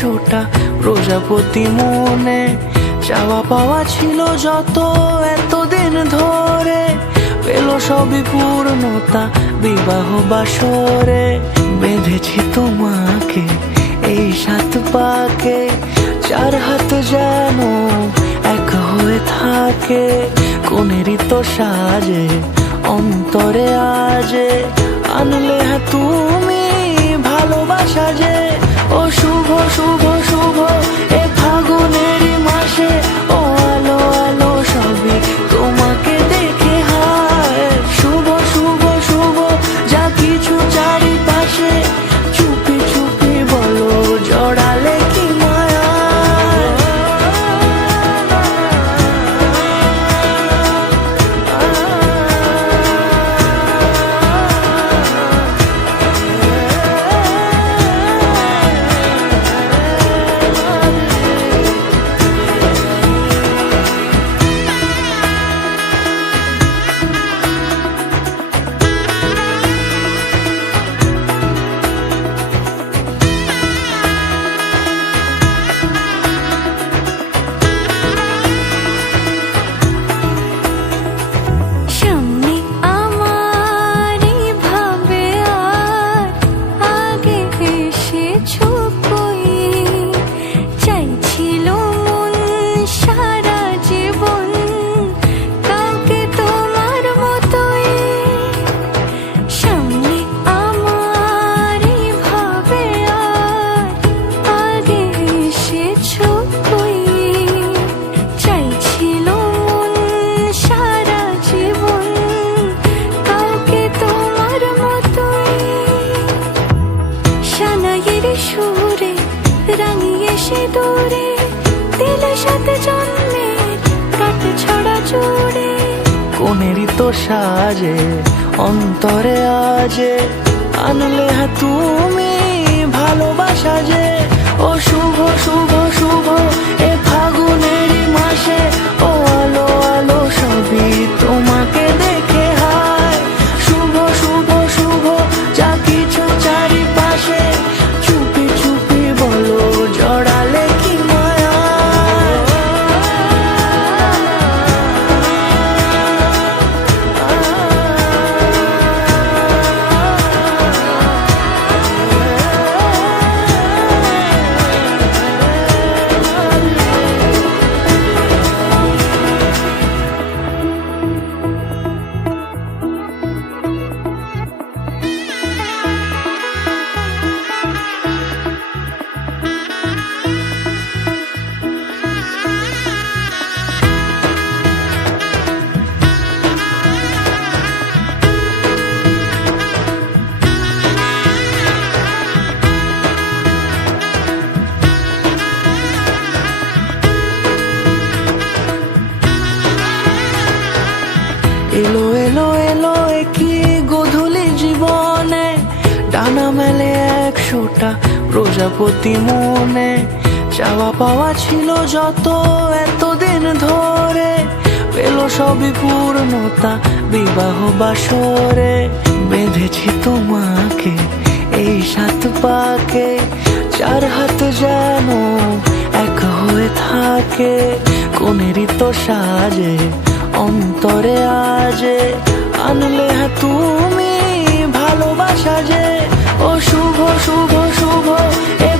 100টা প্রজাপতি মনে, চাওয়া পাওয়া ছিল যত এতদিন ধরে, পেল সবই পূর্ণতা বিবাহ বাসরে। বেঁধেছি তোমাকে এই 7 পাকে, 4 হাত যেন এক হয়ে থাকে। কোনেরই তো সাজে অন্তরে আজে, আনলে তুমি ভালোবাসা যে। ও শুভ শুভ শুভ এ ফাগুনেরই মাসে, ও আলো আলো সবই তোমাকে দেখে হায়। শুভ শুভ শুভ যা কিছু চারিপাশে, চুপি চুপি বলো জড়ালে কি মায়া। সুরে রাঙিয়ে সে দূরে, দিলে 7 জন্মের কাট ছড়া জুড়ে। কোনেরই তো সাজে অন্তরে আজে, আনলে তুমি ভালোবাসা যে। ও শুভ শুভ শুভ এ ফাগুনেরই মাসে, ও আলো আলো সবই তোমাকে দেখে হায়। শুভ শুভ শুভ যা কিছু চারিপাশে, চুপি চুপি বলো জড়ালে কি মায়া। এলো এলো এলো কি গধূলি জীবনে, ডানা মেলে 100টা প্রজাপতি মনে, চাওয়া পাওয়া ছিল যত এতদিন ধরে, পেল সবই পূর্ণতা বিবাহ বাসরে। বেঁধেছি তোমাকে এই 7 পাকে, 4 হাত যেন এক হয়ে থাকে। কোনেরই তো সাজে অন্তরে আজে, আনলে তুমি ভালোবাসা যে। ও শুভ শুভ শুভ এ